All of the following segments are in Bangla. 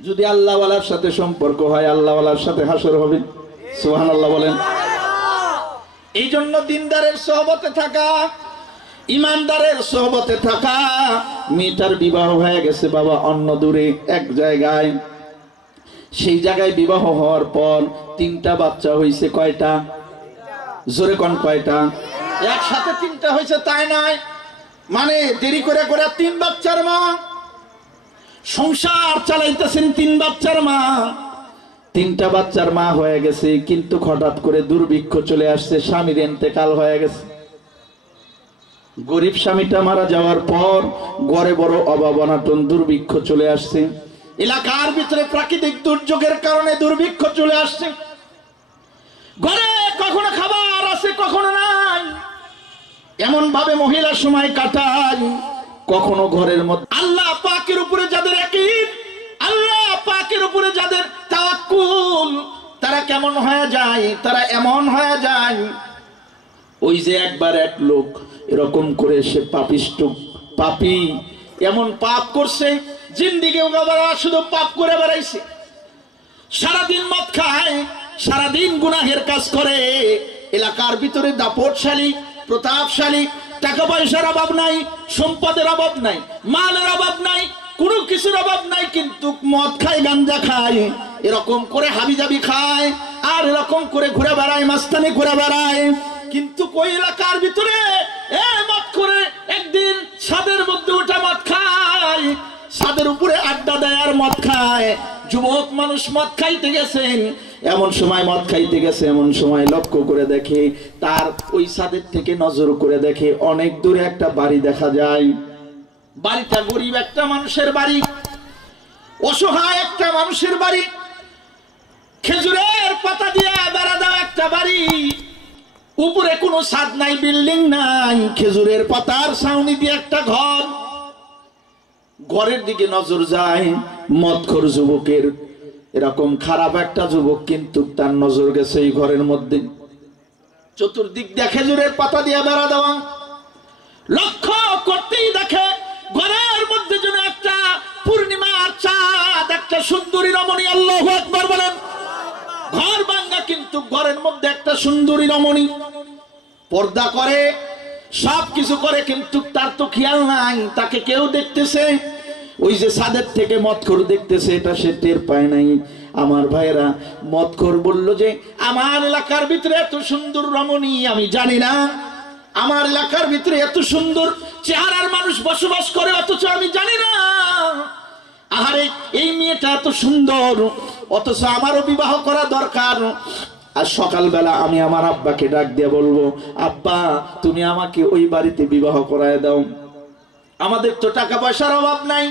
যদি আল্লাহওয়ালার সাথে সম্পর্ক হয় আল্লাহওয়ালার সাথে হাসর হবে। সুবহানাল্লাহ বলেন। এই জন্য দিনদারের সোহবতে থাকা, ইমানদারের সোহবতে থাকা। মেয়েটার বিবাহ হয়ে গেছে বাবা অন্য দূরে এক জায়গায়, সেই জায়গায় বিবাহ হওয়ার পর 3টা বাচ্চা হয়েছে। কয়টা? জোরে কোন কয়টা? একসাথে 3টা হয়েছে তাই নয়, মানে দেরি করে করে 3 বাচ্চার মা, সংসার চালাইতেছেন 3 বাচ্চার মা। 3টা বাচ্চার মা হয়ে গেছে, কিন্তু হঠাৎ করে দুর্ভিক্ষ চলে আসছে, স্বামীর ইন্তেকাল হয়ে গেছে। গরিব স্বামীটা মারা যাওয়ার পর ঘরে বড় অভাব অনাটন, দুর্ভিক্ষ চলে আসছে। এলাকার ভিতরে প্রাকৃতিক দুর্যোগের কারণে দুর্ভিক্ষ চলে আসছে। ঘরে কখনো খাবার আছে কখনো নাই, এমন ভাবে মহিলা সময় কাটায়। কখনো ঘরের মধ্যে আল্লাহ পাকের উপরে যাদের ইয়াকিন, আল্লাহ পাকের উপরে যাদের তাওয়াক্কুল, তারা কেমন হয়ে যায়? তারা এমন হয়ে যায়, ওই যে একবার এক লোক এরকম করে সে পাপিষ্ট পাপী, এমন পাপ করছে জিন্দিগি শুধু পাপ করে বেড়াইছে। সারাদিন মদ খায়, সারাদিন গুনাহের কাজ করে। এলাকার ভিতরে দাপটশালী, প্রতাপশালী, টাকা পয়সার অভাব নাই, সম্পদের অভাব নাই, মালের অভাব নাই, কোনো কিছুর অভাব নাই, কিন্তু মদ খায়, গাঞ্জা খায়, এরকম করে হাবিজাবি খায়, আর এরকম করে ঘুরে বেড়ায়, মাস্তানি ঘুরে বেড়ায়। কিন্তু ওই এলাকার ভিতরে মদ করে একদিন ছাদের মধ্যে উঠে মদ খায়, ছাদের উপরে আড্ডা দেয় আর মদ খায়। যুবক মানুষ মদ খাইতে গেছেন, এমন সময় মদ খাইতে গেছে, এমন সময় লক্ষ্য করে দেখে, তার ওই ছাদের থেকে নজর করে দেখে অনেক দূরে একটা বাড়ি দেখা যায়। বাড়িটা গরিব একটা মানুষের বাড়ি, অসহায় একটা মানুষের বাড়ি, খেজুরের পাতা দিয়ে বেড়া দেওয়া একটা বাড়ি, উপরে কোনো ছাদ নাই, বিল্ডিং নাই, খেজুরের পাতার ছাউনি দিয়ে একটা ঘর। ঘরের দিকে নজর যায়, মদখোর যুবকের, এরকম খারাপ একটা যুবক, কিন্তু তার নজর গেছে এই ঘরের মধ্যে। চতুর্দিক দিয়ে খেজুরের পাতা দিয়ে বেড়া দেওয়া। লক্ষ্য করতেই দেখে ঘরের মধ্যে যেন একটা পূর্ণিমার চাঁদ, একটা সুন্দরী রমণী। আল্লাহু আকবার বলেন। ঘর ভাঙ্গা, কিন্তু ঘরের মধ্যে একটা সুন্দরী রমণী পর্দা করে, সব কিছু করে, কিন্তু তার তো খেয়াল নাই তাকে কেউ দেখতেছে। ওই যে ছাদের থেকে মদখোর দেখতেছে, এটা সে টের পায় নাই। আমার ভাইয়েরা, মদখোর বলল যে আমার এলাকার ভিতরে এত সুন্দর রমণী আমি জানি না, আমার এলাকার ভিতরে এত সুন্দর চেহারার মানুষ বসবাস করে, অথচ আমি জানি না। আরে এই মেয়েটা এত সুন্দর, অথচ আমারও বিবাহ করা দরকার। আর সকালবেলা আমি আমার আব্বাকে ডাক দিয়ে বলবো, আব্বা তুমি আমাকে ওই বাড়িতে বিবাহ করায় দাও। আমাদের তো টাকা পয়সার অভাব নাই,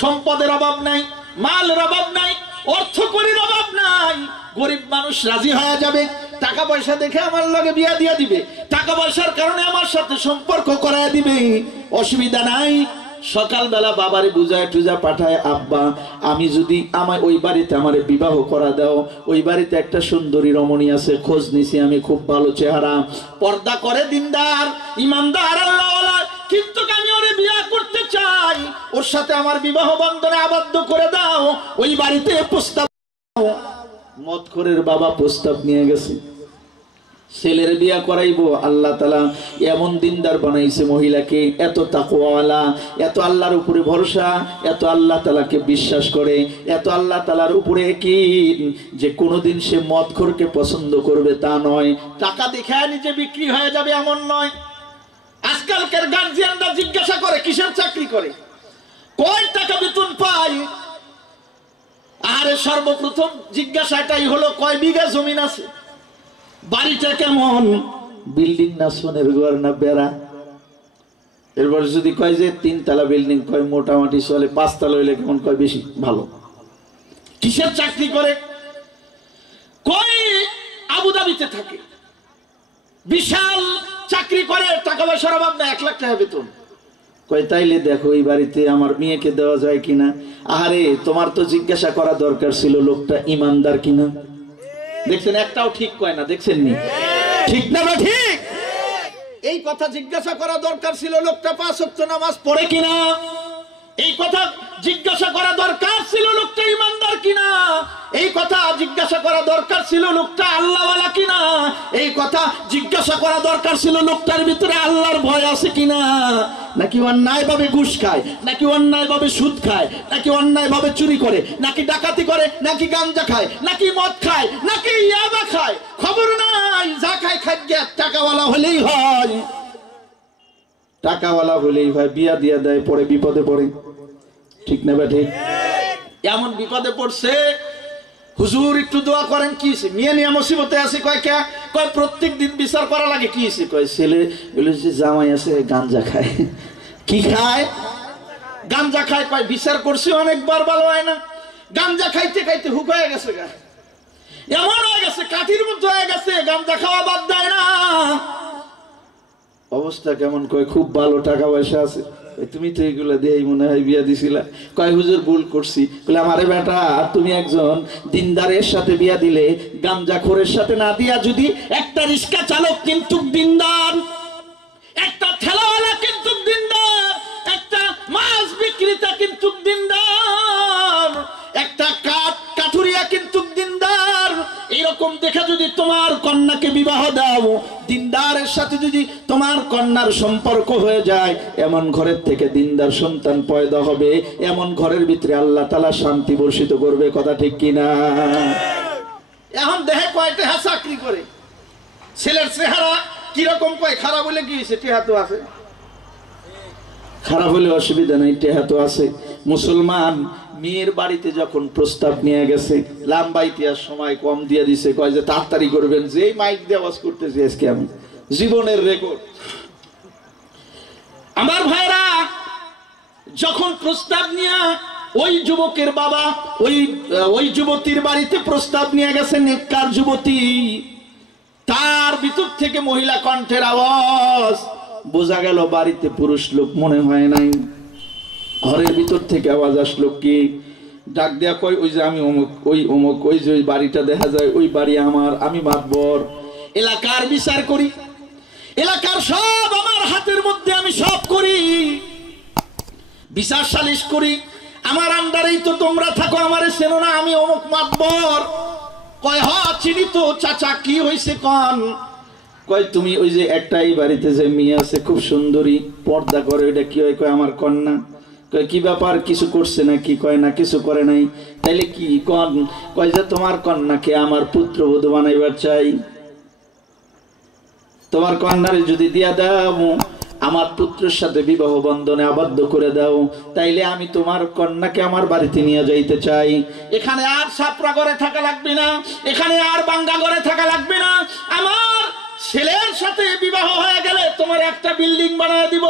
সম্পদের অভাব নাই, মালের অভাব নাই, অর্থকরীর অভাব নাই। গরিব মানুষ রাজি হয়ে যাবে, টাকা পয়সা দেখে আমার লগে বিয়া দিয়া দিবে, টাকা পয়সার কারণে আমার সাথে সম্পর্ক করায় দিবে, অসুবিধা নাই। সকালবেলা বাবারে বুঝায় টুজা পাঠায়, আব্বা আমি যদি আমার ওই বাড়িতে আমারে বিবাহ করা দাও, ওই বাড়িতে একটা সুন্দরী রমণী আছে, খোঁজ নিছি আমি, খুব ভালো চেহারা, পর্দা করে, দিনদার, ইমানদার, আল্লাহওয়ালা, কিন্তু আমি ওরে বিয়ে করতে চাই, ওর সাথে আমার বিবাহ বন্ধনে আবদ্ধ করে দাও, ওই বাড়িতে প্রস্তাব। মদখোরের বাবা প্রস্তাব নিয়ে গেছে, ছেলের বিয়া করাইবো। আল্লাহ তাআলা এমন দিনদার বানাইছে মহিলাকে, এত তাকওয়াওয়ালা, এত আল্লাহর উপরে ভরসা, এত আল্লাহ তাআলাকে বিশ্বাস করে, এত আল্লাহ তাআলার উপরে কি যে কোনোদিন সে মদখোরকে পছন্দ করবে তা নয়, টাকা দেখায় নিজে বিক্রি হয়ে যাবে এমন নয়। আজকালকার গার্জিয়ানরা জিজ্ঞাসা করে কিসের চাকরি করে, কয় টাকা বেতন পায়। আরে সর্বপ্রথম জিজ্ঞাসাটাই হলো কয় বিঘা জমিন আছে, বাড়িটা কেমন, বিল্ডিং না সোনের ঘর না বেড়া। এরপর যদি কয় যে 3 তলা বিল্ডিং, কয় মোটামুটি চলে, 5 তলা হইলে কেমন, কয় বেশি ভালো। কিসের চাকরি করে, কয় আবুধাবিতে থাকে, বিশাল চাকরি করে, টাকা পয়সার অভাব না, 1 লাখ টাকা বেতন। কয় তাইলে দেখো এই বাড়িতে আমার মেয়েকে দেওয়া যায় কিনা। আরে তোমার তো জিজ্ঞাসা করা দরকার ছিল লোকটা ইমানদার কিনা। দেখছেন, একটাও ঠিক কয় না, দেখছেন নি, ঠিক না বা ঠিক? এই কথা জিজ্ঞাসা করা দরকার ছিল লোকটা 5 ওয়াক্ত নামাজ পড়ে কিনা, এই কথা জিজ্ঞাসা করা দরকার ছিল লোকটা ইমান জিজ্ঞাসা করা দরকার ছিল লোকটা আল্লাহওয়ালা কিনা, এই কথা জিজ্ঞাসা করা দরকার ছিল লোকটার ভিতরে আল্লাহর ভয় আছে কিনা, নাকি অন্যায় ভাবে ঘুষ খায়, নাকি অন্যায় ভাবে সুদ খায়, নাকি অন্যায় ভাবে চুরি করে, নাকি ডাকাতি করে, নাকি গাঞ্জা খায়, নাকি মদ খায়, নাকি ইয়াবা খায়, খবর নাই। যা খায় খায় গিয়া টাকাওয়ালা হলেই হয়, টাকাওয়ালা হলেই হয়, বিয়া দিয়া দেয়, পরে বিপদে পড়ে। ঠিক না বেঠে? এমন বিপদে পড়ছে, হুজুর একটু দোয়া করেন। কি মিয়া নিয়া মুসিবতে আছে, কয় কে? কয় প্রত্যেক দিন বিচার করা লাগে। কি কয় ছেলে বলেছে জামাই আছে গাঞ্জা খায়। কি খায়? গাঞ্জা খায়। কয় বিচার করছে অনেকবার, ভালো হয় না। গাঞ্জা খাইতে খাইতে হুক হয়ে গেছে, গা এমন হয়ে গেছে, কাঠির মধ্যে হয়ে গেছে, গাঞ্জা খাওয়া বাদ দেয় না। অবস্থা কেমন? কয় খুব ভালো, টাকা পয়সা আছে। তুমি তো এগুলো দিয়ে মনে হয় বিয়া দিছিলা। কয় হুজুর ভুল করছি। বলে আমারে বেটা, তুমি একজন দিনদারের সাথে বিয়া দিলে, গাঞ্জাখোরের সাথে না দিয়া যদি একটা রিক্সা চালক কিন্তু দিনদার, একটা ঠেলাওয়ালা কিন্তু দিনদার, একটা মাছ বিক্রেতা কিন্তু দিনদার, একটা কাঠুরিয়া কিন্তু দিনদার, এরকম দেখে যদি তোমার কন্যাকে বিবাহ দাও, দিনদারের সাথে যদি তোমার কন্যার সম্পর্ক হয়ে যায়, এমন ঘরের থেকে দিনদার সন্তান পয়দা হবে, এমন ঘরের ভিতরে আল্লাহ তাআলা শান্তি বর্ষিত করবে। কথা ঠিক কিনা? এখন দেখে কয়টা চাকরি করে, ছেলের চেহারা কিরকম, কয় খারাপ হলে কি হয়েছে, টেহা তো আছে, খারাপ হলে অসুবিধা নেই, টেহা তো আছে। মুসলমান মেয়ের বাড়িতে যখন প্রস্তাব নিয়ে গেছে, লম্বা ইতিহাস, সময় কম দিয়ে দিছে, কয় যে তাড়াতাড়ি করবেন, যে মাইক দিয়ে আওয়াজ করতেছি আজকে আমি, জীবনের রেকর্ড। আমার ভাইরা, যখন প্রস্তাব নিয়ে ওই যুবকের বাবা ওই যুবতীর বাড়িতে প্রস্তাব নিয়ে গেছে, নেককার যুবতী, তার ভিতর থেকে মহিলা কণ্ঠের আওয়াজ, বোঝা গেল বাড়িতে পুরুষ লোক মনে হয় নাই। ঘরের ভিতর থেকে আওয়াজ আসলো, কি? ডাক দেয়া কয় ওই যে আমি অমুক, ওই যে ওই বাড়িটা দেখা যায়, ওই বাড়ি আমার, আমি মাতবর, এলাকার বিচার করি, এলাকার সব আমার হাতের মধ্যে, আমি সব করি, বিচার সালিশ করি, আমার আন্ডারেই তো তোমরা থাকো, আমারে চেনো না, আমি অমুক মাতবর। কয় হ চিনি তো চাচা, কি হয়েছে কন? কয় তুমি ওই যে একটা এই বাড়িতে যে মেয়ে আছে খুব সুন্দরী, পর্দা করে, ওইটা কি হয়? কয় আমার কন্যা। কয় কি ব্যাপার, কিছু করছে না কি? কয় না কিছু করে নাই। তাইলে কি কন? কয় যে তোমার কন্যাকে আমার পুত্রবধূ বানাইবার চাই, তোমার কন্যারে যদি দিয়া দাও, আমার পুত্রের সাথে বিবাহ বন্ধনে আবদ্ধ করে দাও, তাইলে আমি তোমার কন্যাকে আমার বাড়িতে নিয়ে যাইতে চাই। এখানে আর ছাপরা ঘরে থাকা লাগবে না, এখানে আর বাঙ্গা ঘরে থাকা লাগবে না, আমার ছেলের সাথে বিবাহ হয়ে গেলে তোমার একটা বিল্ডিং বানায় দিব,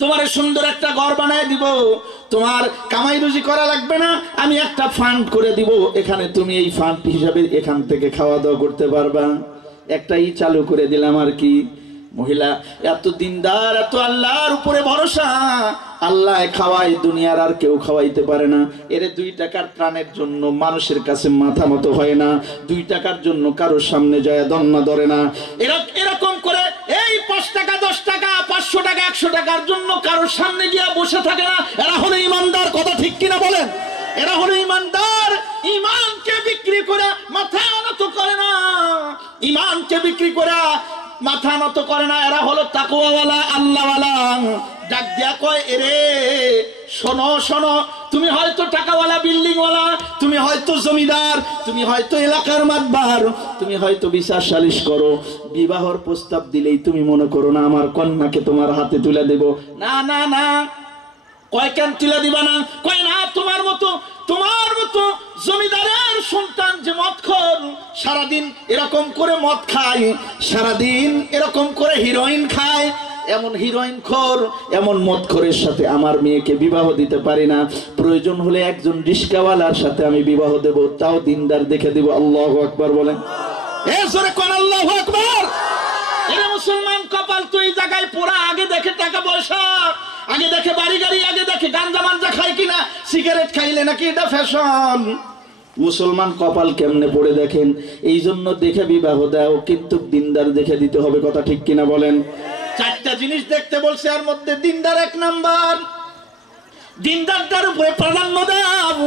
তোমার সুন্দর একটা ঘর বানায় দিব, তোমার কামাই রুজি করা লাগবে না, আমি একটা ফান্ড করে দিব, এখানে তুমি এই ফান্ড হিসাবে এখান থেকে খাওয়া দাওয়া করতে পারবা। একটাই চালু করে দিলাম আর কি। মহিলা এত দিনদার, এত আল্লাহর উপরে ভরসা, আল্লাহ খাওয়াই, দুনিয়ার আর কেউ খাওয়াইতে পারে না। এর 2 টাকার ত্রাণের জন্য মানুষের কাছে মাথা মতো হয় না, 2 টাকার জন্য কারোর সামনে যায় দন্না ধরে না। এরকম করে এই 5 টাকা 10 টাকা 500 টাকা 100 টাকার জন্য কারোর সামনে গিয়ে বসে থাকে না। এরা হলো ইমানদার। কথা ঠিক কিনা বলেন? এরা হলো ইমানদার। ইমানকে বিক্রি করে মাথা নত করে না, ইমানকে বিক্রি করে মাথা নত করে না। এরা হলো তাকওয়াওয়ালা, আল্লাহওয়ালা। ডাক দিয়া কয়, এরে শোনো শোনো, তুমি হয়তো টাকাওয়ালা, বিল্ডিংওয়ালা, তুমি হয়তো জমিদার, তুমি হয়তো এলাকার মাতবার, তুমি হয়তো বিচার সালিশ করো, বিবাহর প্রস্তাব দিলেই তুমি মনে করো না আমার কন্যাকে তোমার হাতে তুলে দেব। না না না। কয় কেন তুলে দিবা না? কয় না, তোমার মতো জমিদারের সন্তান যে মদখোর, সারাদিন এরকম করে মদ খায়, সারাদিন এরকম করে হিরোইন খায়, এমন হিরোইন খোর, এমন মদখোরের সাথে আমার মেয়েকে বিবাহ দিতে পারি না। প্রয়োজন হলে একজন রিস্কাওয়ালার সাথে আমি বিবাহ দেব, তাও দিনদার দেখে দেব। আল্লাহু আকবার বলেন। এ জোরে কোন আল্লাহু আকবার। এরা মুসলমান কপাল তো এই জায়গায় পোড়া। আগে দেখে টাকা পয়সা, আগে দেখে বাড়ি গাড়ি, আগে দেখে গাঞ্জা মাঞ্জা খায় কিনা, সিগারেট খাইলে নাকি এটা ফ্যাশন। মুসলমান কপাল কেমনে পড়ে দেখেন। এই জন্য দেখে বিবাহ দাও, কিন্তু দিনদার দেখে দিতে হবে। কথা ঠিক কিনা বলেন? 4টা জিনিস দেখতে বলছে, এর মধ্যে দিনদার 1 নাম্বার। দিনদারটার উপরে প্রাধান্য দাও।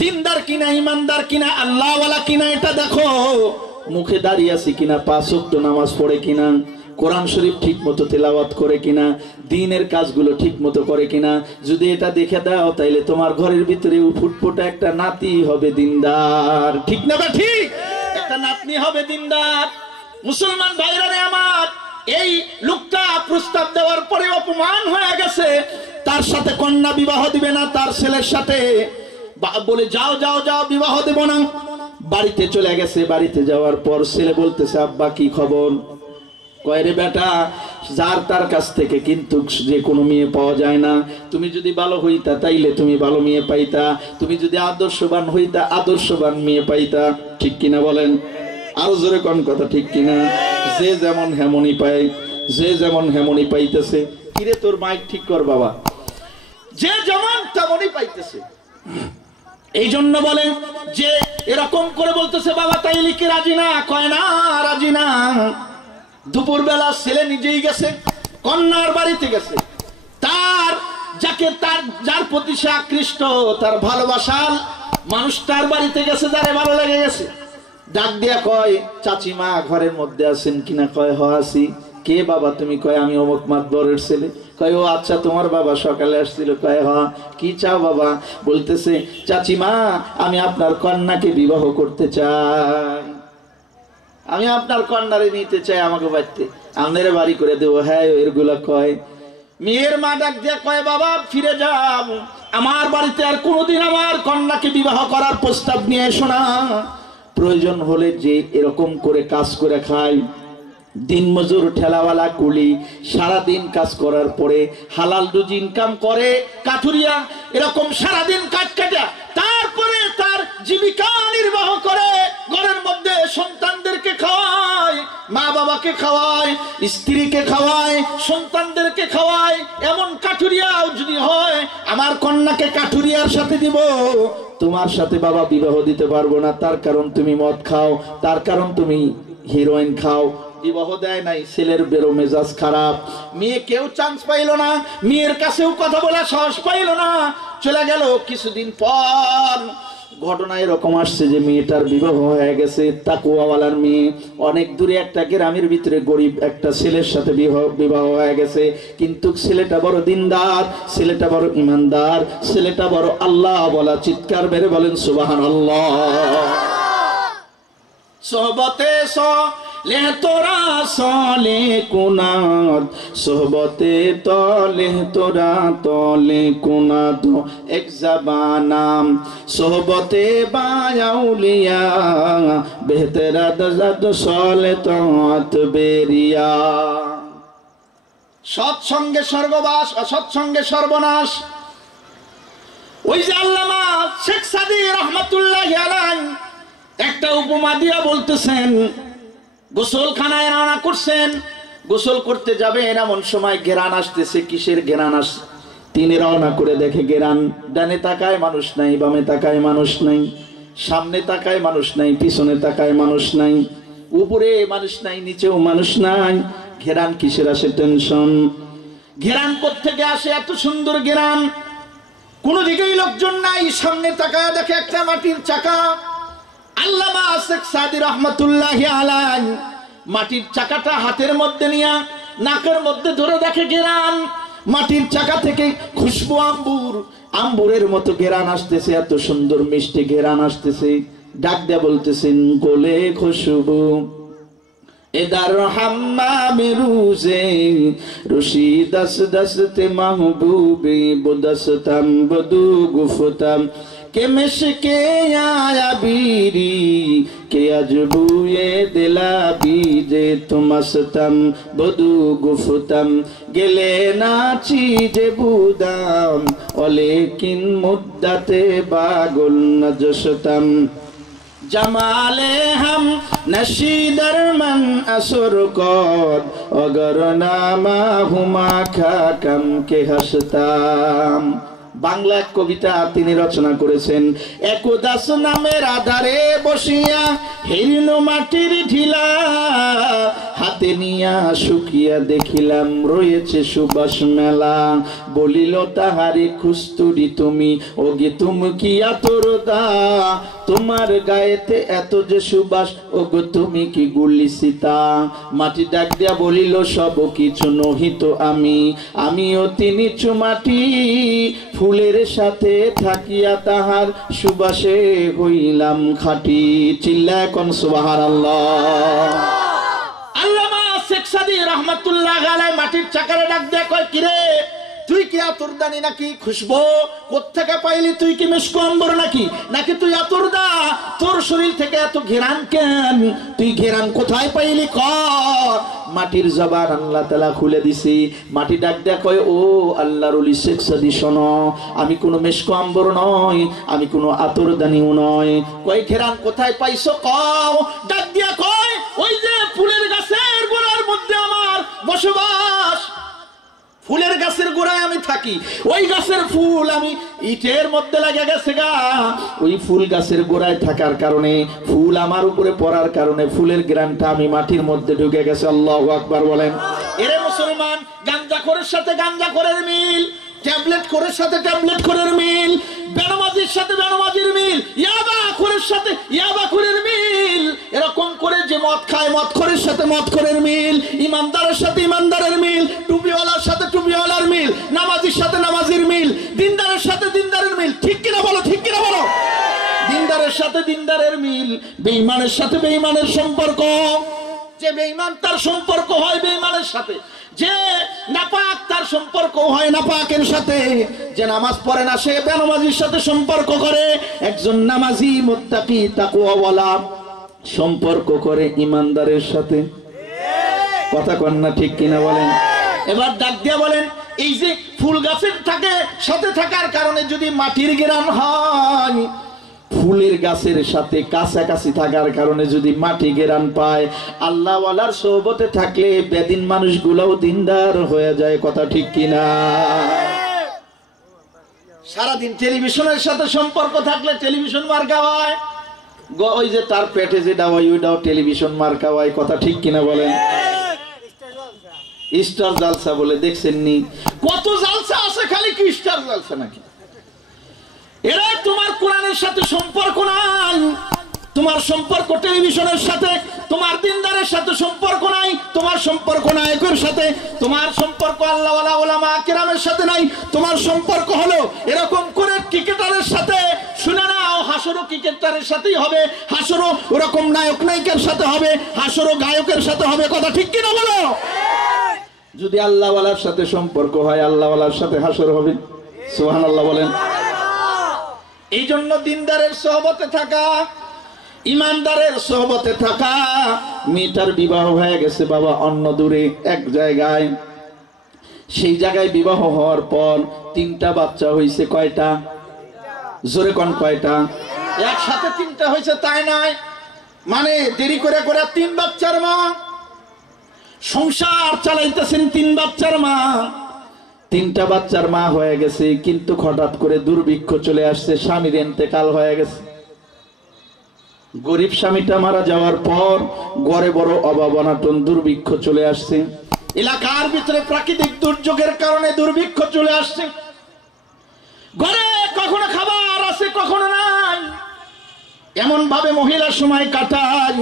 দিনদার কিনা, ইমানদার কিনা, আল্লাহওয়ালা কিনা এটা দেখো। মুখে দাঁড়িয়ে আছে কিনা, 5 ওয়াক্ত নামাজ পড়ে কিনা, কোরআন শরীফ ঠিক মতো তেলাওয়াত করে কিনা, দ্বীনের কাজগুলো ঠিক মতো করে কিনা। যদি এটা দেখে দাও তাইলে তোমার ঘরের ভিতরে ফুটফুটে একটা নাতি হবে দিনদার। ঠিক না বা ঠিক? একটা নাতনি হবে দিনদার। মুসলমান ভাইরা রে আমার, এই লোকটা প্রস্তাব দেওয়ার পরে অপমান হয়ে গেছে, তার সাথে কন্যা বিবাহ দিবে না, তার ছেলের সাথে বলে যাও যাও যাও, বিবাহ দেব না। বাড়িতে চলে গেছে। বাড়িতে যাওয়ার পর ছেলে বলতেছে, আব্বা কি খবর? কয় রে বেটা, যার তার কাছ থেকে কিন্তু যে কোনো মেয়ে পাওয়া যায় না। তুমি যদি ভালো হইতা তাইলে তুমি ভালো মেয়ে পাইতা, তুমি যদি আদর্শবান হইতা আদর্শবান মেয়ে পাইতা। ঠিক কিনা বলেন? আরো জোরে কোন কথা, ঠিক কিনা? যে যেমন হেমনি পায়, যে যেমন হেমনি পাইতেছে। কিরে তোর মাইক ঠিক কর বাবা। যে যেমন তেমনই পাইতেছে। এই জন্য বলেন যে এরকম করে বলতেছে, বাবা তাইলে কি রাজি না? কয় না, রাজি না। দুপুর বেলা ছেলে নিজেই গেছে, কন্যার বাড়িতে গেছে। তার যার প্রতি সে আকৃষ্ট, তার ভালোবাসার মানুষটার বাড়িতে গেছে, যারে ভালো লেগে গেছে। ডাক দিয়া কয়, চাচিমা ঘরের মধ্যে আছেন কিনা? কয় হ আছি। কে বাবা তুমি? কয় আমি অমুক মাতবরের ছেলে। কয় ও আচ্ছা, তোমার বাবা সকালে আসছিল? কয় হ। কি চাও বাবা? বলতেছে, চাচিমা আমি আপনার কন্যাকে বিবাহ করতে চাই, আমি আপনার কন্যারে নিতে চাই আমাকে বাড়িতে, আমাদের বাড়ি করে দেবো। হ্যাঁ এরগুলা কয়। মেয়ের মা ডাক দিয়া কয়, বাবা ফিরে যাব, আমার বাড়িতে আর কোনোদিন আমার কন্যাকে বিবাহ করার প্রস্তাব নিয়ে এসো না। প্রয়োজন হলে যে এরকম করে কাজ করে খায়, দিন মজুর ঠেলাওয়ালা কুলি, সারাদিন কাজ করার পরে হালাল রুজি ইনকাম করে, কাঠুরিয়া এরকম সারাদিন কাজ কাটা, তারপরে তার জীবিকা নির্বাহ করে, ঘরের মধ্যে সন্তানদেরকে খাওয়ায়, মা বাবাকে খাওয়ায়, স্ত্রীকে খাওয়ায়, সন্তানদেরকে খাওয়ায়। এমন কাঠুরিয়াও যদি হয়, আমার কন্যাকে কাঠুরিয়ার সাথে দিব, তোমার সাথে বাবা বিবাহ দিতে পারবো না, তার কারণ তুমি মদ খাও, তার কারণ তুমি হিরোইন খাও। বিবাহ দেয় নাই। ছেলের বেরো মেজাজ খারাপ, মেয়ে কেউ চান্স পাইল না, মেয়ের কাছেও কথা বলা সাহস পাইল না, চলে গেল। কিছুদিন পর ঘটনা এরকম আসছে যে মেয়েটার বিবাহ হয়ে গেছে, তাকওয়াওয়ালার মেয়ে, অনেক দূরে একটা গ্রামের ভিতরে গরিব একটা ছেলের সাথে বিবাহ হয়ে গেছে। কিন্তু ছেলেটা বড় দিনদার, ছেলেটা বড় ইমানদার, ছেলেটা বড় আল্লাহ বলা। চিৎকার বেড়ে বলেন সুবহানাল্লাহ। সোহবতে লে তোরা সলে কুনাদ, সোহবতে তলে তোরা তলে কুনাদ, এক জবানাম সোহবতে বায়াউলিয়া, বেহতেরা দজাদ সলে তত বেরিয়া। সৎসঙ্গে স্বর্গবাস, অসৎসঙ্গে সর্বনাশ। ওই যে আল্লামা শেখ সাদী রহমাতুল্লাহি আলাইহি একটা উপমা দিয়া বলতেছেন, গোসলখানায় রান্না করছেন, গোসল করতে যাবেন, এমন সময় ঘেরান আসতেছে। কিসের ঘেরান আসছে? তিনি রওনা করে দেখে ঘেরান, ডানে তাকায় মানুষ নাই, বামে তাকায় মানুষ নাই, সামনে তাকায় মানুষ নাই, পিছনে তাকায় মানুষ নাই, উপরে মানুষ নাই, নিচেও মানুষ নাই। ঘেরান কিসের আসে? টেনশন। ঘেরান কোত্থেকে আসে? এত সুন্দর ঘেরান, কোনো দিকেই লোকজন নাই। সামনে তাকায় দেখে একটা মাটির চাকা। আল্লামা শেখ সাদী রহমাতুল্লাহি আলাইহি মাটির চাকাটা হাতের মধ্যে নিয়া নাকের মধ্যে ধরে দেখে ঘেরান, মাটির চাকা থেকে খুশবু আম্বুরের মতো ঘেরান আসতেছে, এত সুন্দর মিষ্টি ঘেরান আসতেছে। ডাক দেয়া বলতেছেন, গোলে খুশবু এদার হাম্মামে রুজে রুশি দস দসতে মাহবুবে বদসতাম বদু গুফতাম के मिशके आया बीरी के अजबुए दिला बीजे तुमस्तम बदू गुफ्तम गिले नाची जे बुदाम लेकिन मुद्दते बागुल नजस्तम जमाले हम नशीदर मन असुर कौद अगर नामा हुमा खा कम के हसताम। বাংলা এক কবিতা তিনি রচনা করেছেন। একদাস নামের আধারে বসিয়া হেরিন মাটির ঢিলা, হাতে নিয়া শুকিয়া দেখিলাম রয়েছে সুবাস মেলা। বলিল তাহারে খুস্তুরি তুমি, ওগে তুমি কি আতর দা, তোমার গায়েতে এত যে সুবাস, ওগো তুমি কি গুলি সীতা। মাটি ডাক দিয়া বলিল সব কিছু নহিত আমি, আমিও তিনি চুমাটি, ফুলের সাথে থাকিয়া তাহার সুবাসে হইলাম খাঁটি। চিল্লায় কোন সুবহানাল্লাহ। আল্লামা শেখ সাদী রাহমাতুল্লাহ আলাইহি মাটির চাকারে ডাক দিয়া কয়, কিরে তুই কি আতরদানি নাকি খুশবু? কোত্থেকে পাইলি? তুই কি মিশকু আম্বর নাকি? নাকি তুই আতরদা? তোর শরীর থেকে এত ঘেরান কেন? তুই ঘেরান কোথায় পাইলি? কর। মাটির জবান আল্লাহ তাআলা খুলে দিছি। মাটি ডাক দেয়া কয়, ও আল্লাহর ওলি শেখ সাদী শোনো, আমি কোনো মিশকু আম্বর নয়, আমি কোনো আতরদানিও নয়। কয় ঘেরান কোথায় পাইছো? কও। ডাক দিয়া কয়, ওই যে ফুলের গাছের গোড়ার মধ্যে আমার বসবাস, ফুলের গাছের গোড়ায় আমি থাকি, ওই গাছের ফুল আমি ইটের মধ্যে লাগে গেছে গা। ওই ফুল গাছের গোড়ায় থাকার কারণে, ফুল আমার উপরে পড়ার কারণে ফুলের গ্রানটা আমি মাটির মধ্যে ঢুকে গেছে। আল্লাহু আকবার বলেন। এরে মুসলমান, গাঞ্জাখোরের সাথে গাঞ্জাখোরের মিল, ট্যাবলেট খোরের সাথে ট্যাবলেট খোরের মিল, বেনামাজির সাথে বেনামাজির মিল, ইয়াবা খোরের সাথে ইয়াবা খোরের মিল। এরকম করে যে মদ খায় মদ খোরের সাথে মদ খোরের মিল, ইমানদারের সাথে ইমানদারের মিল, টুপিওয়ালার সাথে টুপিওয়ালার মিল, নামাজির সাথে নামাজির মিল, দিনদারের সাথে দিনদারের মিল। ঠিক কিনা বলো? ঠিক কিনা বলো? দিনদারের সাথে দিনদারের মিল, বেঈমানের সাথে বেঈমানের সম্পর্ক। যে বেঈমান তার সম্পর্ক হয় বেঈমানের সাথে, যে নাপাক তার সম্পর্ক হয় নাপাকের সাথে, যে নামাজ পড়ে না সে বেনামাজির সাথে সম্পর্ক করে। একজন নামাজি মুত্তাকি তাকওয়াওয়ালা সম্পর্ক করে ইমানদারের সাথে। কথা কন না ঠিক কিনা বলেন? এবার ডাক দিয়া বলেন, এই যে ফুল গাছের সাথে থাকার কারণে যদি মাটির ঘ্রাণ হয়, ফুলের গাছের সাথে কাছাকাছি থাকার কারণে যদি মাটি ঘেরান পায়, আল্লাহ ওয়ালার সোহবতে থাকলে বেদিন মানুষগুলোও দিনদার হয়ে যায়। কথা ঠিক কিনা? সারাদিন টেলিভিশনের সাথে সম্পর্ক থাকলে টেলিভিশন মার্কা হয়, ওই যে তার পেটে যেটা হয় ওইটাও টেলিভিশন মার্কা হয়। কথা ঠিক কিনা বলেন? স্টার জালসা বলে দেখছেন নি? কত জালসা আছে, খালি কি স্টার জালসা নাকি? এরা তোমার কোরআনের সাথে সম্পর্ক নাই, তোমার সম্পর্ক টেলিভিশনের সাথে, তোমার দিনদারের সাথে সম্পর্ক নাই, তোমার সম্পর্ক নায়কের সাথে, তোমার সম্পর্ক আল্লাহওয়ালা ওলামা কেরামের সাথে নাই, তোমার সম্পর্ক হলো এরকম করে ক্রিকেটারের সাথে। শুনে নাও, হাসরও ক্রিকেটারের সাথেই হবে, হাসরও ওরকম নায়ক নায়িকার সাথে হবে, হাসরও গায়কের সাথে হবে। কথা ঠিক কিনা বলো? যদি আল্লাহওয়ালার সাথে সম্পর্ক হয়, আল্লাহওয়ালার সাথে হাসর হবে। সুবহানাল্লাহ বলেন। এই জন্য দিনদারের সোহবতে থাকা, ইমানদারের সোহবতে থাকা। মেয়েটার বিবাহ হয়ে গেছে বাবা অন্য দূরে এক জায়গায়, সেই জায়গায় বিবাহ হওয়ার পর 3টা বাচ্চা হয়েছে। কয়টা? জোরে কোন কয়টা? একসাথে 3টা হয়েছে তাই নয়, মানে দেরি করে করে 3 বাচ্চার মা, সংসার চালাইতেছেন 3 বাচ্চার মা। 3টা বাচ্চার মা হয়ে গেছে, কিন্তু হঠাৎ করে দুর্ভিক্ষ চলে আসছে, স্বামীর ইন্তেকাল হয়ে গেছে। গরিব স্বামীটা মারা যাওয়ার পর ঘরে বড় অভাব অনাটন, দুর্ভিক্ষ চলে আসছে। এলাকার ভিতরে প্রাকৃতিক দুর্যোগের কারণে দুর্ভিক্ষ চলে আসছে। ঘরে কখনো খাবার আছে কখনো নাই, এমন ভাবে মহিলা সময় কাটায়।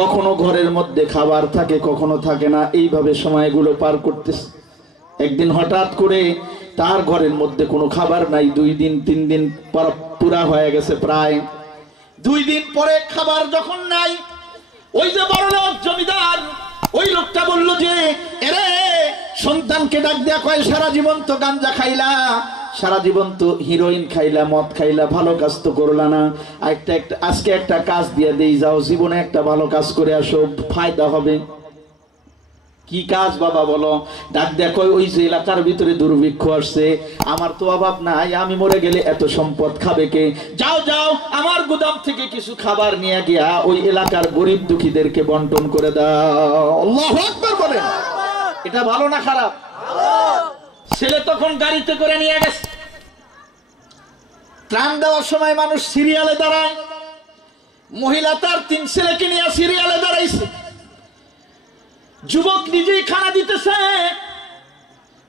কখনো ঘরের মধ্যে খাবার থাকে কখনো থাকে না, এইভাবে সময়গুলো পার করতেছে। একদিন হঠাৎ করে তার ঘরের মধ্যে কোনো খাবার নাই। 2 দিন 3 দিন পুরা হয়ে গেছে, প্রায় 2 দিন পরে খাবার যখন নাই, ওই যে বড়লোক জমিদার, ওই লোকটা বলল যে, এরে সন্তানকে ডাক দেয়া কয়, সারা জীবন তো গাঞ্জা খাইলা, সারা জীবন তো হিরোইন খাইলা, মদ খাইলা, ভালো কাজ তো করলা না। আজকে একটা কাজ দিয়ে দেই, যাও জীবনে একটা ভালো কাজ করে আসো, ফায়দা হবে। কি কাজ বাবা বলো? ডাক দেখো, ওই যে এলাকার ভিতরে দুর্ভিক্ষ আসছে, আমার তো অভাব নাই, আমি মরে গেলে এত সম্পদ খাবে কে? যাও যাও, আমার গুদাম থেকে কিছু খাবার নিয়ে গিয়া ওই এলাকার গরিব দুঃখীদেরকে বন্টন করে দাও। আল্লাহু আকবার বলে। এটা ভালো না খারাপ? ছেলে তখন গাড়িতে করে নিয়ে গেছে, ত্রাণ দেওয়ার সময় মানুষ সিরিয়ালে দাঁড়ায়, মহিলা তার 3 ছেলেকে নিয়ে সিরিয়ালে দাঁড়াইছে। যুবক নিজেই খানা দিতেছে,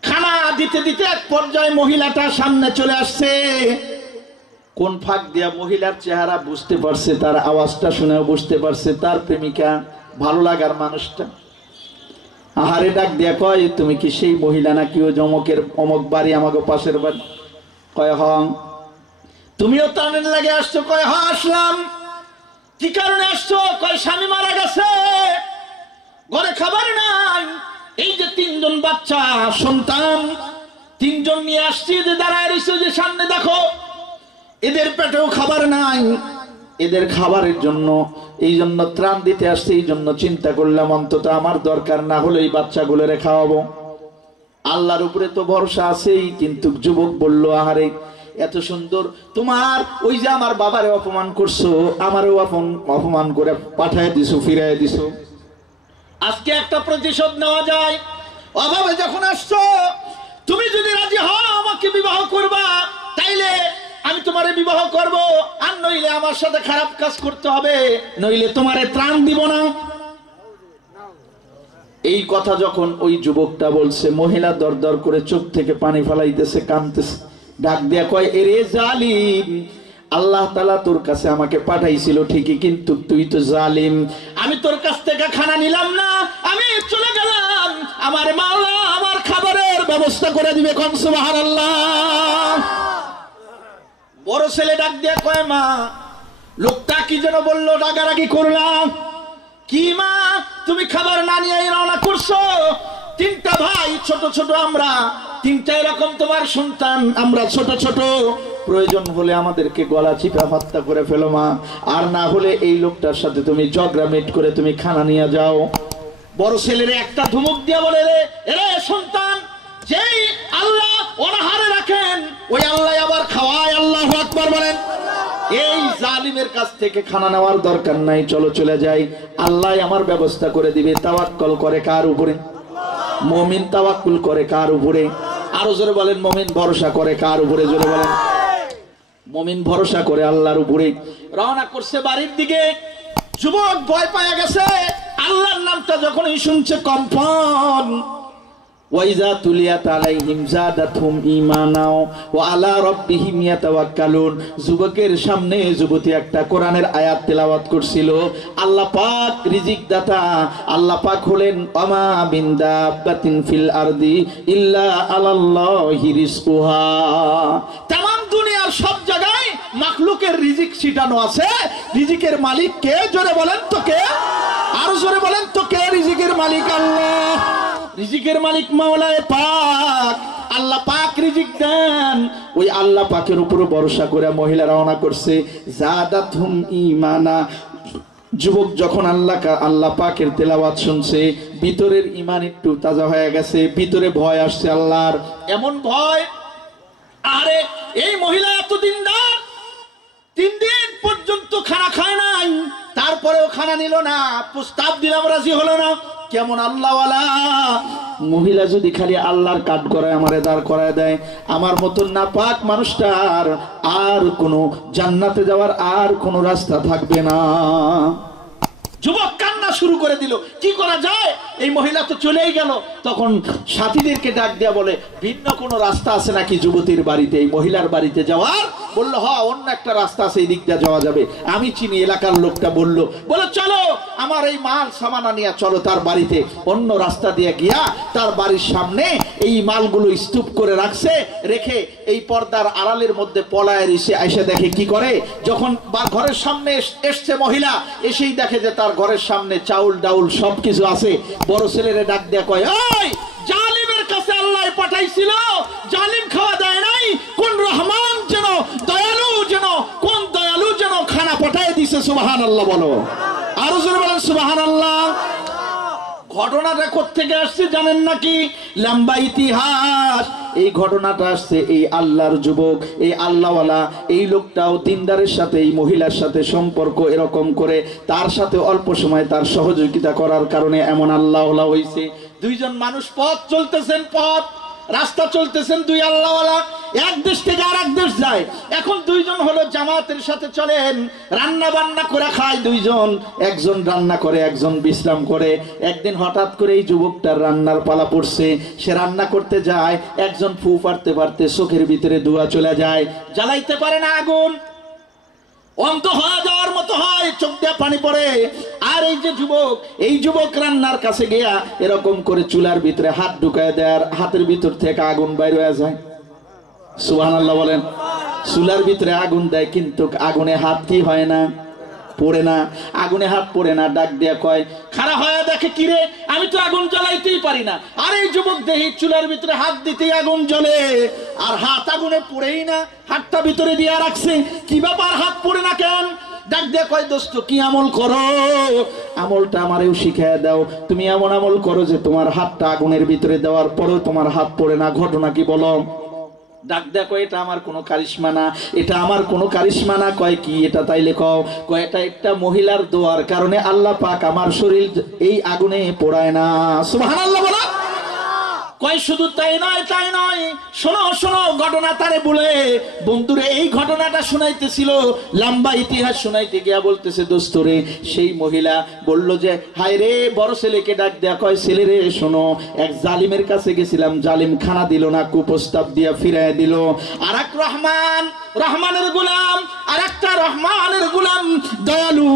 খানা দিতে দিতে এক পর্যায়ে মহিলাটা সামনে চলে আসছে। কোন ফাঁক দিয়া মহিলার চেহারা বুঝতে পারছে, তার আওয়াজটা শুনেও বুঝতে পারছে তার প্রেমিকা, ভালো লাগার মানুষটা। আহারে ডাক দিয়া কয়, তুমি কি সেই মহিলা নাকি ও জমকের অমক বাড়ি, আমাকে পাশের বাড়ি? কয় হ। তুমিও ত্রাণের লাগে আসছো? কয় হ আসলাম। কি কারণে আসছো? কয় স্বামী মারা গেছে, ঘরে খাবার নাই, এই যে 3 জন বাচ্চা সন্তান, 3 জন নিয়ে আসছি, যে দাঁড়ায় রয়েছে যে সামনে দেখো, এদের পেটেও খাবার নাই, এদের খাবারের জন্য এই জন্য ত্রাণ দিতে আসছে। এই জন্য চিন্তা করলাম অন্তত আমার দরকার না হলে এই বাচ্চাগুলোরে খাওয়াবো। আল্লাহর উপরে তো ভরসা আছেই। কিন্তু যুবক বলল, আহারে এত সুন্দর, তোমার ওই যে আমার বাবারে অপমান করছো, আমারও অপমান করে পাঠায় দিছো, ফিরাই দিছো, আজকে একটা প্রতিশোধ নেওয়া যায়। অভাবে যখন আসছো, তুমি যদি রাজি হও আমাকে বিবাহ করবা, তাইলে আমি তোমারে বিবাহ করব, আর নইলে আমার সাথে খারাপ কাজ করতে হবে, নইলে তোমারে ত্রাণ দিব না। এই কথা যখন ওই যুবকটা বলছে, মহিলা দরদর করে চোখ থেকে পানি ফেলাইতেছে, কাঁদতেছে, ডাক দিয়া কয়, এরে জালিম, আল্লাহ তাআলা তোর কাছে আমাকে পাঠাইছিল ঠিকই, কিন্তু তুই তো জালিম। আমি তোর কাছ থেকে খানা নিলাম না, আমি চলে গেলাম, আমার মাওলা আমার খাবারের ব্যবস্থা করে দিবে। কোন সুবহানাল্লাহ। বড় ছেলে ডাক দিয়ে কয়, মা লোকটা কি যেন বললো, রাগারাগি করলাম। কি মা, তুমি খাবার না নিয়ে রওনা করছো? 3টা ভাই ছোট ছোট, আমরা 3টা এরকম তোমার সন্তান, আমরা ছোট ছোট, প্রয়োজন হলে আমাদেরকে গলা চিপে হত্যা করে ফেলো মা, আর না হলে এই লোকটার সাথে তুমি ঝগড়া মিট করে তুমি খানা নিয়ে যাও। বড় ছেলের একটা ধুমুক দিয়ে বলে, রে সন্তান, যেই আল্লাহ অনাহারে রাখেন ওই আল্লাহ আবার খাওয়ায়। আল্লাহু আকবার বলেন। এই জালিমের কাছ থেকে খানা নেওয়ার দরকার নাই, চলো চলে যাই, আল্লাহ আমার ব্যবস্থা করে দিবে। তাওয়াক্কুল করে কার উপরে? মুমিন তাওয়াক্কুল করে কার উপরে? আরো জোরে বলেন, মুমিন ভরসা করে কার উপরে? জোরে বলেন। মুমিন ভরসা করে আল্লাহর উপরে। রওনা করছে বাড়ির দিকে। যুবক ভয় পায়া গেছে, আল্লাহর নামটা যখনই শুনছে কম্পন। ওয়াইজা তুলিয়াত আলাইহিম জাদাতহুম ঈমানা ওয়া আলা রাব্বিহিম ইয়াতাওয়াক্কালুন। যুবকের সামনে যুবতী একটা কোরআনের আয়াত তেলাওয়াত করছিল। আল্লাহ পাক রিজিক দাতা, আল্লাহ পাক হলেন ওয়ামা বিন দাব্বাতিন ফিল আরদি ইল্লা আলাল্লাহি রিজকুহা। তামাম দুনিয়ার সব জায়গায় মাখলুকের রিজিক ছিটানো আছে, রিজিকের মালিক কে? জোরে বলেন তো কে? আর জোরে বলেন তো কে? রিজিকের মালিক আল্লাহ। রিজিকের মালিক মাওলায়ে পাক, আল্লাহ পাক রিজিক দেন। ওই আল্লাহ পাকের উপর ভরসা করে মহিলা রওনা করছে। জাদাতহুম ঈমানা। যুবক যখন আল্লাহ পাকের তেলাওয়াত শুনছে, ভিতরের ঈমান একটু তাজা হয়ে গেছে, ভিতরে ভয় আসছে আল্লাহর। এমন ভয়, আরে এই মহিলা এতদিন না 3 দিন পর্যন্ত খানা খায় নাই, তারপরেও খানা নিল না, প্রস্তাব দিলাম রাজি হলো না। কেমন আল্লাহওয়ালা মহিলা! যদি খালি আল্লাহর কাট করায় আমারে দাঁড় করায় দেয়, আমার মতন নাপাক মানুষটার আর কোনো জান্নাতে যাওয়ার আর কোনো রাস্তা থাকবে না। যুবক কান্না শুরু করে দিল। কি করা যায়? এই মহিলা তো চলেই গেল। তখন সাথীদেরকে ডাক দেয়া বলে, ভিন্ন কোনো রাস্তা আছে নাকি যুবতীর বাড়িতে, এই মহিলার বাড়িতে যাওয়ার? বললো, হ্যাঁ অন্য একটা রাস্তা আছে, এই দিক দিয়ে যাওয়া যাবে, আমি চিনি। এলাকার লোকটা বলল, বলে চলো আমার এই মাল সামানা নিয়ে চলো তার বাড়িতে। অন্য রাস্তা দিয়ে গিয়া তার বাড়ির সামনে এই মালগুলো স্তূপ করে রাখছে, রেখে এই পর্দার আড়ালের মধ্যে পলায় এসে দেখে কি করে। যখন ঘরের সামনে এসছে মহিলা, এসেই দেখে যে তার ঘরের সামনে চাউল ডাউল সবকিছু আছে। বড় ছেলেরে ডাক দেয়া কয়, ওই জালিমের কাছে আল্লাহ পাঠাইছিল, জালিম খাওয়া দেয় নাই, কোন রহমান যেন দয়ালু, যেন কোন দয়ালু যেন খানা পাঠায় দিছে। সুবহানাল্লাহ বলো, আরো জোরে বলেন সুবহানাল্লাহ। ঘটনাটা কোত্থেকে আসছে জানেন নাকি? লম্বা ইতিহাস। এই ঘটনাটা আসছে এই আল্লাহর যুবক, এই আল্লাহওয়ালা, এই লোকটাও দিনদারের সাথে এই মহিলার সাথে সম্পর্ক এরকম করে তার সাথে অল্প সময় তার সহযোগিতা করার কারণে এমন আল্লাহওয়ালা হয়েছে। 2 জন মানুষ পথ চলতেছেন, পথ রাস্তা চলতেছেন দুই আল্লাহওয়ালা, এক দেশ থেকে আর এক দেশ যায়। এখন দুইজন হলো জামাতের সাথে চলেন, রান্না বান্না করে খায় দুইজন, একজন রান্না করে একজন বিশ্রাম করে। একদিন হঠাৎ করে এই যুবকটার রান্নার পালা পড়ছে, সে রান্না করতে যায়, একজন ফু পারতে পারতে চোখের ভিতরে ধোঁয়া চলে যায়, জ্বালাইতে পারে না আগুন, অন্ত হয়ে যাওয়ার মতো হয়, চোখ দিয়ে পানি পড়ে। আর এই যুবক রান্নার কাছে গিয়া এরকম করে চুলার ভিতরে হাত ঢুকায় দেয়, আর হাতের ভিতর থেকে আগুন বাইর হয়ে যায়। সুবহানাল্লাহ বলেন। চুলার ভিতরে আগুন দেয়, কিন্তু আগুনে হাত কি হয় না, পড়ে না, আগুনে হাত পড়ে না। ডাক দিয়া কয়, খাড়া হয়ে দেখে, কিরে আমি তো আগুন জ্বালাইতেই পারি না। আর এই যুবক দেখি চুলার ভিতরে হাত দিতেই আগুন জ্বলে, আর হাত আগুনে পড়েই না, হাতটা ভিতরে দিয়া রাখছে। কি ব্যাপার, হাত পড়ে না কেন? ডাক দিয়া কয়, দোস্ত কি আমল করো, আমলটা আমারেও শিখায় দাও। তুমি এমন আমল করো যে তোমার হাতটা আগুনের ভিতরে দেওয়ার পরেও তোমার হাত পড়ে না, ঘটনা কি বলো? ডাক দেখো, এটা আমার কোনো কারিশমা না, এটা আমার কোনো কারিশমা না। কয় কি এটা? তাইলে কও। কয় এটা একটা মহিলার দোয়ার কারণে আল্লাহ পাক আমার শরীর এই আগুনে পোড়ায় না। সুবহানাল্লাহ বলো। কয় শুধু তাই নয়, তাই নয়, শোনো শোনো ঘটনা। তারে বলে, বন্ধুরে এই ঘটনাটা শুনাইতেছিল, লম্বা ইতিহাস শুনাইতে গিয়া বলতেছে, দোস্তরে সেই মহিলা বলল যে, হায় রে, বড় ছেলেকে ডাক দেয়া কয়, ছেলে রে শোনো, এক জালিমের কাছে গেছিলাম, জালিম খানা দিল না, কুপ্রস্তাব দিয়া ফিরাই দিল। আর এক রহমানের গোলাম, আর একটা রহমানের গোলাম দয়ালু,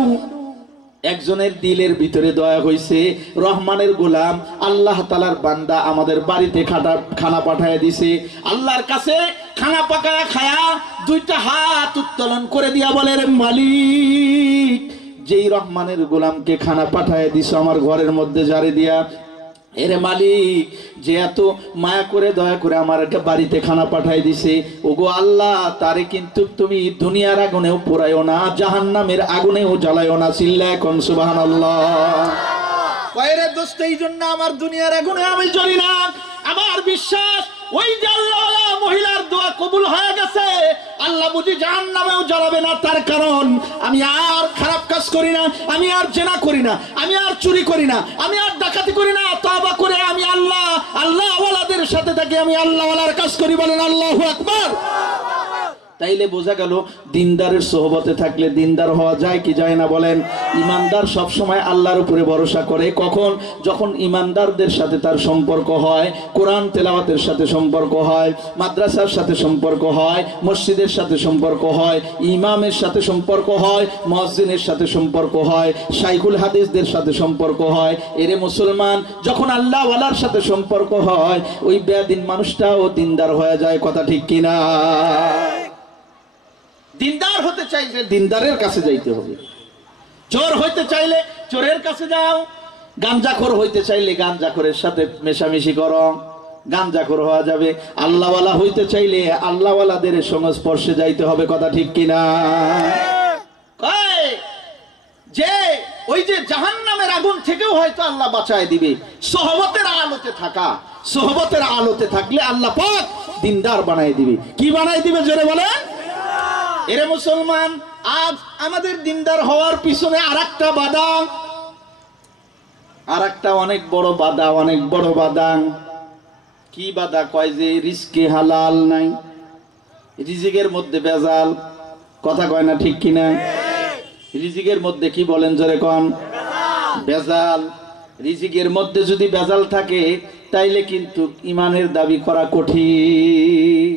একজনের দিলের ভিতরে দয়া হইছে, রহমানের গোলাম আল্লাহ তাআলার বান্দা আমাদের বাড়িতে খানা পাঠায় দিছে। আল্লাহর কাছে খানা পাকায়া খায়া দুইটা হাত উত্তোলন করে দিয়া বলে, রে মালিক, যেই রহমানের গোলামকে খানা পাঠায় দিছো আমার ঘরের মধ্যে জারে দিয়া, এরে মালিক, যে এত মায়া করে দয়া করে আমার একটা বাড়িতে খানা পাঠাই দিছে, ওগো আল্লাহ, তারে কিন্তু তুমি দুনিয়ার আগুনেও পোড়ায়ও না, জাহান্নামের আগুনেও জ্বালায়ও না। চিল্লায় কোন সুবহানাল্লাহ। কয়রে দোস্ত, এই জন্য আমার দুনিয়ার আগুনে আমি জ্বলি না। আমার বিশ্বাস ওই যে আল্লাহওয়ালা মহিলার দোয়া কবুল হয়ে গেছে, আল্লাহ বুঝি জাহান্নামেও জ্বালাবে না। তার কারণ আমি আর খারাপ কাজ করি না, আমি আর জেনা করি না, আমি আর চুরি করি না, আমি আর ডাকাতি করি না। তওবা করে আমি আল্লাহওয়ালাদের সাথে থাকি, আমি আল্লাহওয়ালার কাজ করি। বলেন আল্লাহু আকবার। তাইলে বোঝা গেল, দিনদারের সোহবতে থাকলে দিনদার হওয়া যায় কি যায় না বলেন? ইমানদার সব সময় আল্লাহর উপরে ভরসা করে। কখন? যখন ইমানদারদের সাথে তার সম্পর্ক হয়, কোরআন তেলাওয়াতের সাথে সম্পর্ক হয়, মাদ্রাসার সাথে সম্পর্ক হয়, মসজিদের সাথে সম্পর্ক হয়, ইমামের সাথে সম্পর্ক হয়, মুয়াজ্জিনের সাথে সম্পর্ক হয়, শাইখুল হাদিসদের সাথে সম্পর্ক হয়। এরে মুসলমান, যখন আল্লাহওয়ালার সাথে সম্পর্ক হয়, ওই বেয়াদিন মানুষটাও দিনদার হয়ে যায়। কথা ঠিক কিনা? দিনদার হতে চাইলে দিনদারের কাছে যাইতে হবে, চোর হইতে চাইলে চোরের কাছে যাও, গাঞ্জাখোর হইতে চাইলে গাঞ্জাখোরের সাথে মেশামেশি করো, গাঞ্জাখোর হওয়া যাবে। আল্লাহওয়ালা হইতে চাইলে আল্লাহওয়ালাদের সংস্পর্শে যাইতে হবে। কথা ঠিক কিনা? যে ওই যে জাহান্নামের আগুন থেকেও হয়তো আল্লাহ বাঁচায় দিবে, সোহবতের আলোতে থাকা। সোহবতের আলোতে থাকলে আল্লাহ পাক দিনদার বানাই দিবে। কি বানাই দিবে জোরে বলেন? এরে মুসলমান, আজ আমাদের দিনদার হওয়ার পিছনে আরেকটা বাধা, আরেকটা অনেক বড় বাধা, অনেক বড় বাধা। কি বাধা? কয় যে রিজকে হালাল নাই, রিজিকের মধ্যে ভেজাল। কথা কয় না ঠিক কিনা? রিজিকের মধ্যে কি বলেন জোরে কোন? ভেজাল। রিজিকের মধ্যে যদি ভেজাল থাকে, তাইলে কিন্তু ইমানের দাবি করা কঠিন।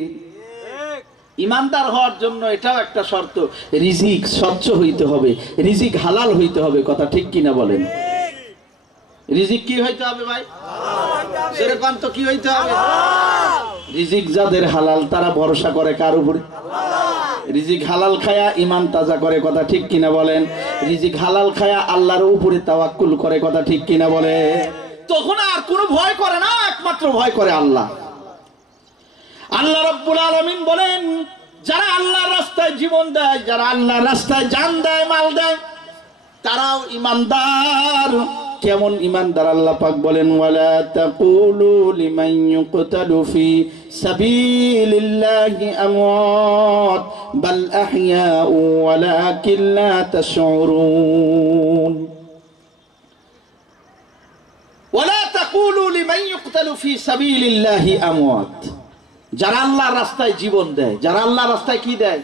ইমানদার হওয়ার জন্য এটাও একটা শর্ত, রিজিক স্বচ্ছ হইতে হবে, রিজিক হালাল হইতে হবে। কথা ঠিক কিনা বলেন? রিজিক কি হইতে হবে ভাই? সেরকম তো কি হইতে হবে? রিজিক যাদের হালাল তারা ভরসা করে কার উপরে? রিজিক হালাল খায়া ইমান তাজা করে। কথা ঠিক কিনা বলেন? রিজিক হালাল খায়া আল্লাহর উপরে তাওয়াক্কুল করে। কথা ঠিক কিনা বলে? তখন আর কোনো ভয় করে না, একমাত্র ভয় করে আল্লাহ। আল্লাহ রাব্বুল আলামিন বলেন, যারা আল্লাহর রাস্তায় জীবন দেয়, যারা আল্লাহর রাস্তায় জান দেয়, মাল দেয়, তারাও ইমানদার। কেমন ইমানদার? আল্লাহ পাক বলেন, ওয়ালা তাকুলু লিমান ইউকতালু ফি সাবিলিল্লাহি আমওয়াত বাল আহইয়াউ ওয়ালাকিন লা তাশউরুন। ওয়ালা তাকুলু লিমান ইউকতালু ফি সাবিলিল্লাহি আমওয়াত, যারা আল্লাহর রাস্তায় জীবন দেয়, যারা আল্লাহর রাস্তায় কি দেয়,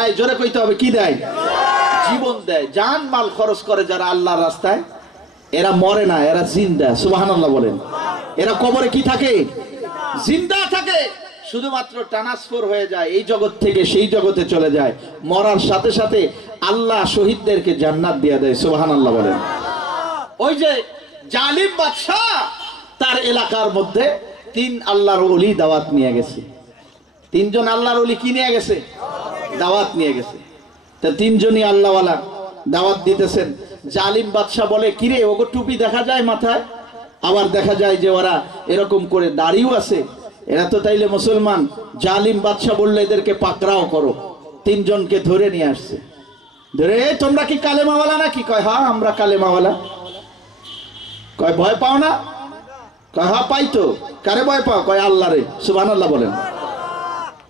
এই জোরে কইতে হবে, কি দেয়? জীবন দেয়, জান মাল খরচ করে যারা আল্লাহর রাস্তায়, এরা মরে না, এরা জিন্দা। সুবহানাল্লাহ বলেন। এরা কবরে কি থাকে? জিন্দা থাকে। শুধুমাত্র ট্রান্সফার হয়ে যায়, এই জগৎ থেকে সেই জগতে চলে যায়। মরার সাথে সাথে আল্লাহ শহীদদেরকে জান্নাত দিয়ে দেয়। সুবহানাল্লাহ বলেন। ওই যে জালিম বাদশা, তার এলাকার মধ্যে 3 আল্লাহর ওলি দাওয়াত নিয়ে গেছে। 3 জন আল্লাহর ওলি কি নিয়ে গেছে? দাওয়াত নিয়ে গেছে। তা 3 জনই আল্লাহওয়ালা দাওয়াত দিতেছেন। জালিম বাদশা বলে, কিরে ওগো টুপি দেখা যায় মাথায়, আবার দেখা যায় যে ওরা এরকম করে দাড়িও আছে, এরা তো তাইলে মুসলমান। জালিম বাদশা বললে এদেরকে পাকড়াও করো। 3 জনকে ধরে নিয়ে আসছে। ধরে, তোমরা কি কালেমাওয়ালা নাকি? কয় হ্যাঁ আমরা কালেমাওয়ালা। কয় ভয় পাও না? কয় হ্যাঁ পাই তো। কারে ভয় পাও? কয় আল্লাহ রে। সুবহানাল্লাহ বলেন।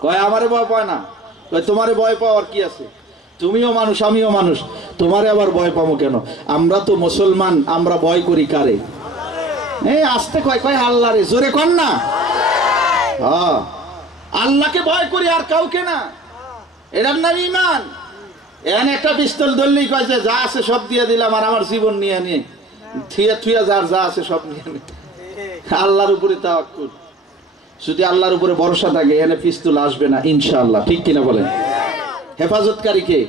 কয় আমারে ভয় পায় না। কয় তোমারে ভয় পাওয়ার কি আছে? তুমিও মানুষ আমিও মানুষ, তোমারে আবার ভয় পাবো কেন? আমরা তো মুসলমান, আমরা ভয় করি কারে? এই আসতে কয়, কয় আল্লাহ রে। জোরে কর না। হ্যাঁ, আল্লাহকে ভয় করি আর কাউকে না। এটার নাম ঈমান। এখানে একটা পিস্তল ধরলেই কয় যে যা আছে সব দিয়ে দিলাম, আর আমার জীবন নিয়ে নিয়ে থুয়া থুয়া যার যা আছে সব নিয়ে নে। আল্লাহর উপরে তাওয়াক্কুল। যদি আল্লাহর উপরে ভরসা থাকে এখানে পিস্তল আসবে না ইনশাআল্লাহ। ঠিক কিনা বলেন? হেফাজতকারী কে?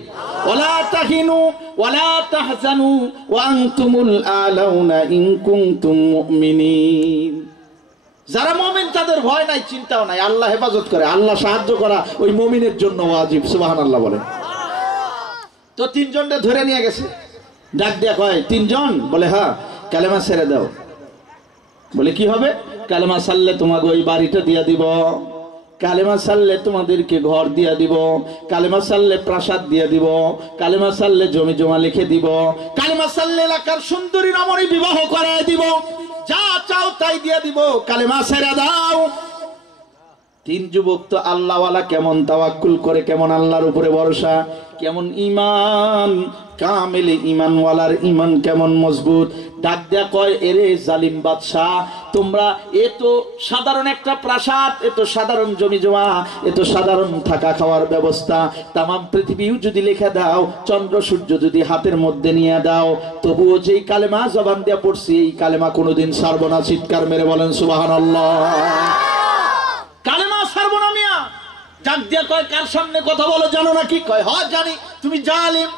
ওয়ালা তাহিনু ওয়ালা তাহজানু ওয়া আনতুমুল আলাউনা ইন কুনতুম মুমিনিন। যারা মুমিন তাদের ভয় নাই, চিন্তাও নাই, আল্লাহ হেফাজত করে। আল্লাহ সাহায্য করা ওই মুমিনের জন্য ওয়াজিব। সুবহানাল্লাহ বলেন। তো 3 জনকে ধরে নিয়ে গেছে। ডাক দিয়া কয়, 3 জন? বলে হ্যাঁ। কালেমা ছেড়ে দাও। বলে কি হবে? কালেমা ছাড়লে তোমাকে ওই বাড়িটা দিয়া দিব, কালেমা ছাড়লে তোমাদেরকে ঘর দিয়া দিব, কালেমা ছাড়লে প্রাসাদ দিয়া দিব, কালেমা ছাড়লে জমি জমা লিখে দিব, কালেমা ছাড়লে এলাকার সুন্দরী রমণী বিবাহ করায় দিব, যা চাও তাই দিয়া দিব, কালেমা ছেড়ে দাও। 3 যুবক তো আল্লাহওয়ালা, কেমন তাওয়াক্কুল করে, কেমন আল্লাহর উপরে ভরসা, কেমন ঈমান, কামেল ঈমানওয়ালার ঈমান কেমন মজবুত। ডাক দেয়া কয়, এরে জালিম বাদশা, তোমরা এত সাধারণ একটা প্রাসাদ, এত সাধারণ জমি জমা, এত সাধারণ থাকা খাওয়ার ব্যবস্থা, তাম পৃথিবীও যদি লিখে দাও, চন্দ্র সূর্য যদি হাতের মধ্যে নিয়ে দাও, তবুও যেই কালেমা জবান দিয়া পড়ছি এই কালেমা কোনোদিন ছাড়বো না। চিৎকার মেরে বলেন সুবহানাল্লাহ। কালেমা ছাড়বো না মিয়া। ডাক দিয়া কয়, কার সামনে কথা বলো জানো নাকি? কয় হ্যাঁ জানি। তুমি জালিম।